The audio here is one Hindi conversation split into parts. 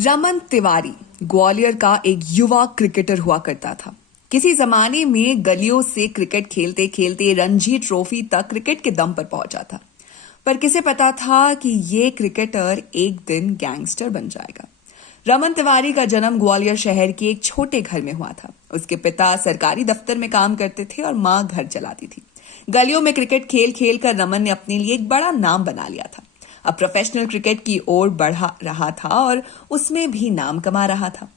रमन तिवारी ग्वालियर का एक युवा क्रिकेटर हुआ करता था। किसी जमाने में गलियों से क्रिकेट खेलते खेलते रणजी ट्रॉफी तक क्रिकेट के दम पर पहुंचा था। पर किसे पता था कि ये क्रिकेटर एक दिन गैंगस्टर बन जाएगा। रमन तिवारी का जन्म ग्वालियर शहर के एक छोटे घर में हुआ था। उसके पिता सरकारी दफ्तर में काम करते थे और मां घर चलाती थी। गलियों में क्रिकेट खेल खेल कर रमन ने अपने लिए एक बड़ा नाम बना लिया था। अब प्रोफेशनल क्रिकेट की ओर बढ़ रहा था और उसमें भी नाम कमा रहा था।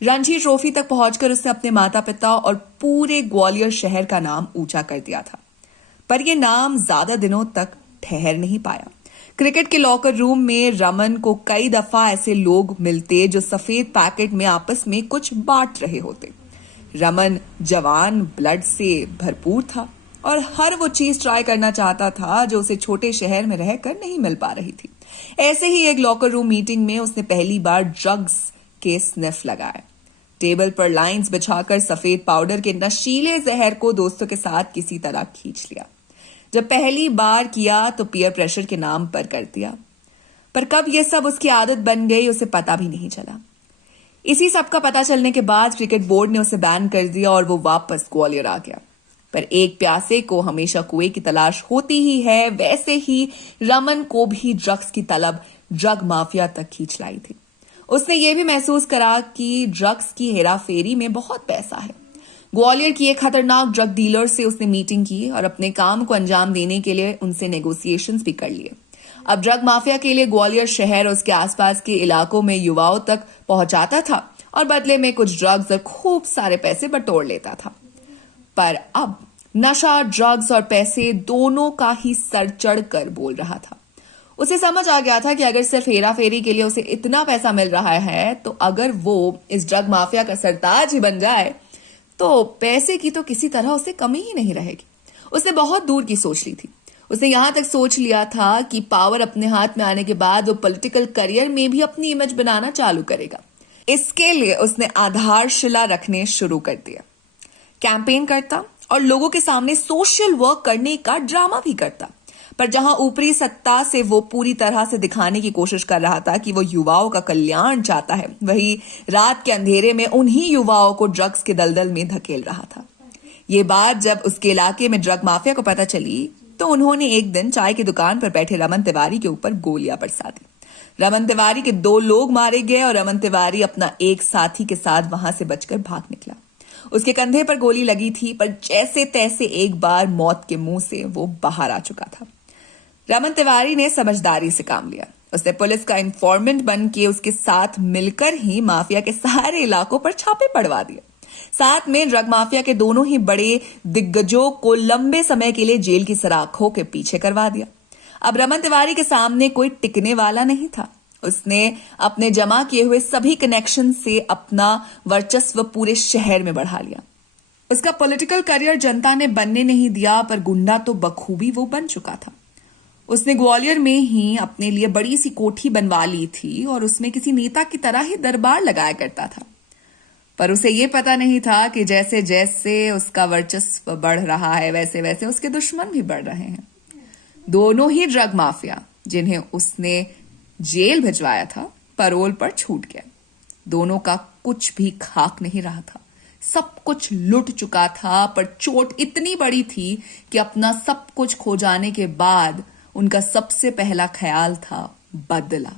रणजी ट्रॉफी तक पहुंचकर उसने अपने माता पिता और पूरे ग्वालियर शहर का नाम ऊंचा कर दिया था। पर यह नाम ज्यादा दिनों तक ठहर नहीं पाया। क्रिकेट के लॉकर रूम में रमन को कई दफा ऐसे लोग मिलते जो सफेद पैकेट में आपस में कुछ बांट रहे होते। रमन जवान ब्लड से भरपूर था और हर वो चीज ट्राई करना चाहता था जो उसे छोटे शहर में रहकर नहीं मिल पा रही थी। ऐसे ही एक लॉकर रूम मीटिंग में उसने पहली बार ड्रग्स के स्निफ लगाए। टेबल पर लाइंस बिछाकर सफेद पाउडर के नशीले जहर को दोस्तों के साथ किसी तरह खींच लिया। जब पहली बार किया तो पीयर प्रेशर के नाम पर कर दिया, पर कब यह सब उसकी आदत बन गई उसे पता भी नहीं चला। इसी सब का पता चलने के बाद क्रिकेट बोर्ड ने उसे बैन कर दिया और वो वापस ग्वालियर आ गया। पर एक प्यासे को हमेशा कुएं की तलाश होती ही है, वैसे ही रमन को भी ड्रग्स की तलब ड्रग माफिया तक खींच लाई थी। उसने ये भी महसूस करा कि ड्रग्स की हेराफेरी में बहुत पैसा है। ग्वालियर की एक खतरनाक ड्रग डीलर से उसने मीटिंग की और अपने काम को अंजाम देने के लिए उनसे नेगोशिएशंस भी कर लिए। अब ड्रग माफिया के लिए ग्वालियर शहर और उसके आसपास के इलाकों में युवाओं तक पहुंचाता था और बदले में कुछ ड्रग्स और खूब सारे पैसे बटोर लेता था। पर अब नशा, ड्रग्स और पैसे दोनों का ही सर चढ़ कर बोल रहा था। उसे समझ आ गया था कि अगर सिर्फ हेरा फेरी के लिए उसे इतना पैसा मिल रहा है तो अगर वो इस ड्रग माफिया का सरताज ही बन जाए तो पैसे की तो किसी तरह उसे कमी ही नहीं रहेगी। उसने बहुत दूर की सोच ली थी। उसने यहां तक सोच लिया था कि पावर अपने हाथ में आने के बाद वो पॉलिटिकल करियर में भी अपनी इमेज बनाना चालू करेगा। इसके लिए उसने आधारशिला रखने शुरू कर दिया। कैंपेन करता और लोगों के सामने सोशल वर्क करने का ड्रामा भी करता। पर जहां ऊपरी सत्ता से वो पूरी तरह से दिखाने की कोशिश कर रहा था कि वो युवाओं का कल्याण चाहता है, वहीं रात के अंधेरे में उन्हीं युवाओं को ड्रग्स के दलदल में धकेल रहा था। ये बात जब उसके इलाके में ड्रग माफिया को पता चली तो उन्होंने एक दिन चाय की दुकान पर बैठे रमन तिवारी के ऊपर गोलियां बरसा दी। रमन तिवारी के 2 लोग मारे गए और रमन तिवारी अपना एक साथी के साथ वहां से बचकर भाग निकला। उसके कंधे पर गोली लगी थी, पर जैसे तैसे एक बार मौत के मुंह से वो बाहर आ चुका था। रमन तिवारी ने समझदारी से काम लिया। उसने पुलिस का इन्फॉर्मेंट बन के उसके साथ मिलकर ही माफिया के सारे इलाकों पर छापे पड़वा दिए। साथ में ड्रग माफिया के दोनों ही बड़े दिग्गजों को लंबे समय के लिए जेल की सलाखों के पीछे करवा दिया। अब रमन तिवारी के सामने कोई टिकने वाला नहीं था। उसने अपने जमा किए हुए सभी कनेक्शन से अपना वर्चस्व पूरे शहर में बढ़ा लिया। उसका पॉलिटिकल करियर जनता ने बनने नहीं दिया, पर गुंडा तो बखूबी वो बन चुका था। उसने ग्वालियर में ही अपने लिए बड़ी सी कोठी बनवा ली थी और उसमें किसी नेता की तरह ही दरबार लगाया करता था। पर उसे ये पता नहीं था कि जैसे जैसे उसका वर्चस्व बढ़ रहा है वैसे वैसे उसके दुश्मन भी बढ़ रहे हैं। दोनों ही ड्रग माफिया जिन्हें उसने जेल भिजवाया था पैरोल पर छूट गया। दोनों का कुछ भी खाक नहीं रहा था। सब कुछ लुट चुका था, पर चोट इतनी बड़ी थी कि अपना सब कुछ खो जाने के बाद उनका सबसे पहला ख्याल था बदला।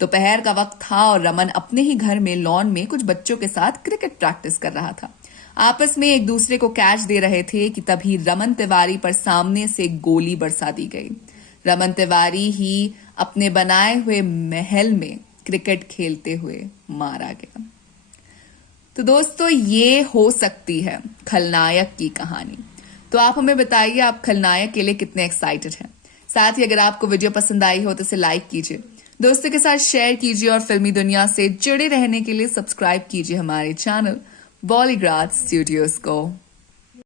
दोपहर का वक्त था और रमन अपने ही घर में लॉन में कुछ बच्चों के साथ क्रिकेट प्रैक्टिस कर रहा था। आपस में एक दूसरे को कैच दे रहे थे कि तभी रमन तिवारी पर सामने से गोली बरसा दी गई। रमन तिवारी ही अपने बनाए हुए महल में क्रिकेट खेलते हुए मारा गया। तो दोस्तों, ये हो सकती है खलनायक की कहानी। तो आप हमें बताइए, आप खलनायक के लिए कितने एक्साइटेड हैं। साथ ही अगर आपको वीडियो पसंद आई हो तो इसे लाइक कीजिए, दोस्तों के साथ शेयर कीजिए और फिल्मी दुनिया से जुड़े रहने के लिए सब्सक्राइब कीजिए हमारे चैनल बॉलीग्राज स्टूडियोज को।